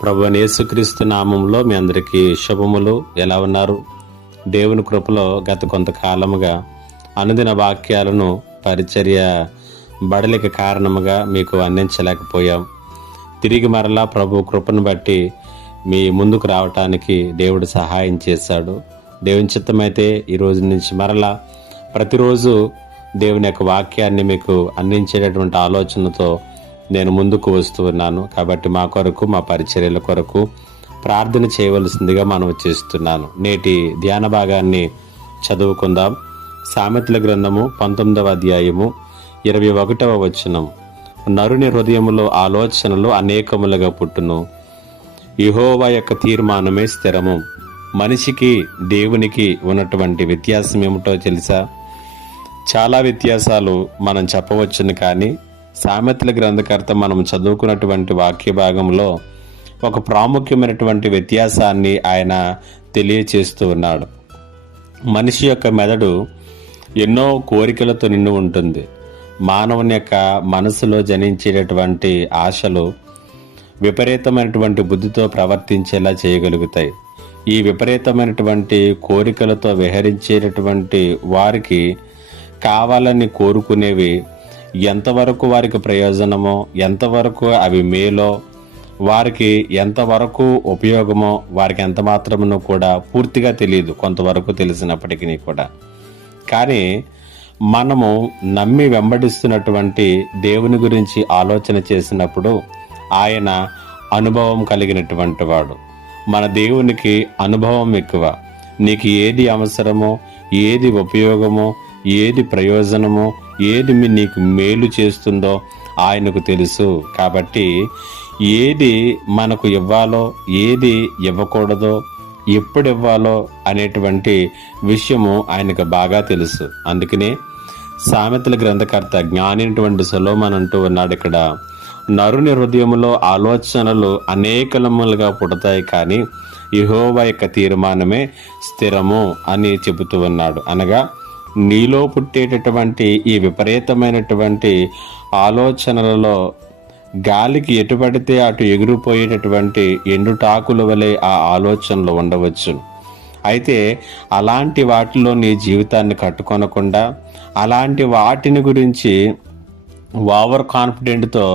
ప్రభువైన యేసుక్రీస్తు నామములో మీ అందరికీ శుభములు. ఎలా ఉన్నారు? దేవుని కృపలో గత కొంతకాలముగా అనుదిన వాక్యాలను పరిచర్య బడలిక కారణముగా మీకు అందించలేకపోయాం. తిరిగి మరలా ప్రభు కృపను బట్టి మీ ముందుకు రావటానికి దేవుడు సహాయం చేశాడు. దేవుని చిత్తమైతే ఈ రోజు నుంచి మరలా ప్రతిరోజు దేవుని యొక్క వాక్యాన్ని మీకు అందించేటటువంటి ఆలోచనతో నేను ముందుకు వస్తూ ఉన్నాను. కాబట్టి మా కొరకు, మా పరిచర్యల కొరకు ప్రార్థన చేయవలసిందిగా మనం చేస్తున్నాను. నేటి ధ్యాన భాగాన్ని చదువుకుందాం. సామెతల గ్రంథము 19వ అధ్యాయము 21వ వచనం. నరుని హృదయములో ఆలోచనలు అనేకములుగా పుట్టును, యెహోవా యొక్క తీర్మానమే స్థిరము. మనిషికి దేవునికి ఉన్నటువంటి వ్యత్యాసం ఏమిటో తెలుసా? చాలా వ్యత్యాసాలు మనం చెప్పవచ్చును, కానీ సామెతల గ్రంథకర్త మనం చదువుకున్నటువంటి వాక్య భాగంలో ఒక ప్రాముఖ్యమైనటువంటి వ్యత్యాసాన్ని ఆయన తెలియచేస్తూ ఉన్నాడు. మనిషి యొక్క మెదడు ఎన్నో కోరికలతో నిండి ఉంటుంది. మానవుని యొక్క మనసులో జనించేటటువంటి ఆశలు విపరీతమైనటువంటి బుద్ధితో ప్రవర్తించేలా చేయగలుగుతాయి. ఈ విపరీతమైనటువంటి కోరికలతో విహరించేటటువంటి వారికి కావాలని కోరుకునేవి ఎంతవరకు వారికి ప్రయోజనమో, ఎంతవరకు అవి మేలో, వారికి ఎంతవరకు ఉపయోగమో వారికి ఎంత మాత్రమో కూడా పూర్తిగా తెలియదు. కొంతవరకు తెలిసినప్పటికీ కూడా, కానీ మనము నమ్మి వెంబడిస్తున్నటువంటి దేవుని గురించి ఆలోచన చేసినప్పుడు ఆయన అనుభవం కలిగినటువంటి వాడు. మన దేవునికి అనుభవం ఎక్కువ. నీకు ఏది అవసరమో, ఏది ఉపయోగమో, ఏది ప్రయోజనమో, ఏది నీకు మేలు చేస్తుందో ఆయనకు తెలుసు. కాబట్టి ఏది మనకు ఇవ్వాలో, ఏది ఇవ్వకూడదో, ఎప్పుడు ఇవ్వాలో అనేటువంటి విషయము ఆయనకు బాగా తెలుసు. అందుకనే సామెతల గ్రంథకర్త జ్ఞానిటువంటి సొలొమోను అంటూ ఉన్నాడు ఇక్కడ, నరుని హృదయములో ఆలోచనలు అనేకములుగా పుడతాయి, కానీ యెహోవా యొక్క తీర్మానమే స్థిరము అని చెబుతూ ఉన్నాడు. అనగా నీలో పుట్టేటటువంటి ఈ విపరీతమైనటువంటి ఆలోచనలలో గాలికి ఎటు పడితే అటు ఎగిరిపోయేటటువంటి ఎండుటాకుల వలె ఆ ఆలోచనలు ఉండవచ్చు. అయితే అలాంటి వాటిలో నీ జీవితాన్ని కట్టుకొనకుండా, అలాంటి వాటిని గురించి ఓవర్ కాన్ఫిడెంట్తో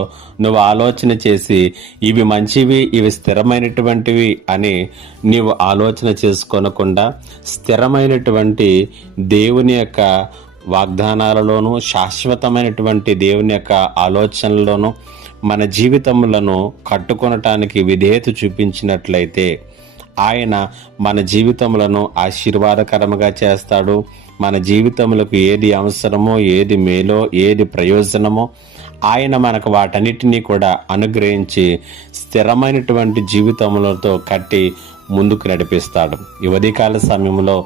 నువ్వు ఆలోచన చేసి ఇవి మంచివి, ఇవి స్థిరమైనటువంటివి అని నీవు ఆలోచన చేసుకోనకుండా, స్థిరమైనటువంటి దేవుని యొక్క వాగ్దానాలలోనూ, శాశ్వతమైనటువంటి దేవుని యొక్క ఆలోచనలలోనూ మన జీవితములను కట్టుకొనటానికి విధేయత చూపించినట్లయితే ఆయన మన జీవితములను ఆశీర్వాదకరముగా చేస్తాడు. మన జీవితములకు ఏది అవసరమో, ఏది మేలో, ఏది ప్రయోజనమో ఆయన మనకు వాటన్నిటినీ కూడా అనుగ్రహించి స్థిరమైనటువంటి జీవితములతో కట్టి ముందుకు నడిపిస్తాడు. ఈ ఉదయకాల సమయంలో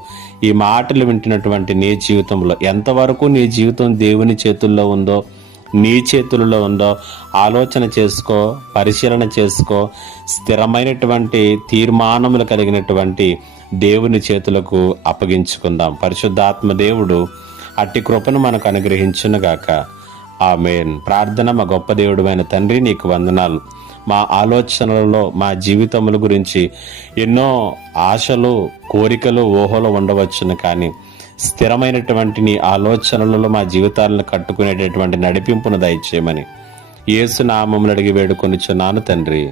ఈ మాటలు వింటున్నటువంటి నీ జీవితంలో ఎంతవరకు నీ జీవితం దేవుని చేతుల్లో ఉందో, నీ చేతులలో ఉందో ఆలోచన చేసుకో, పరిశీలన చేసుకో. స్థిరమైనటువంటి తీర్మానములు కలిగినటువంటి దేవుని చేతులకు అప్పగించుకుందాం. పరిశుద్ధాత్మ దేవుడు అట్టి కృపను మనకు అనుగ్రహించునుగాక. ఆమేన్. ప్రార్థన. మా గొప్ప దేవుడైన తండ్రి, నీకు వందనాలు. మా ఆలోచనలలో, మా జీవితముల గురించి ఎన్నో ఆశలు, కోరికలు, ఊహలు ఉండవచ్చును, కానీ స్థిరమైనటువంటి నీ ఆలోచనలలో మా జీవితాలను కట్టుకునేటటువంటి నడిపింపును దయచేయమని యేసు నామమున అడిగి వేడుకొనుచున్నాను తండ్రి.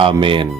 ఆమేన్.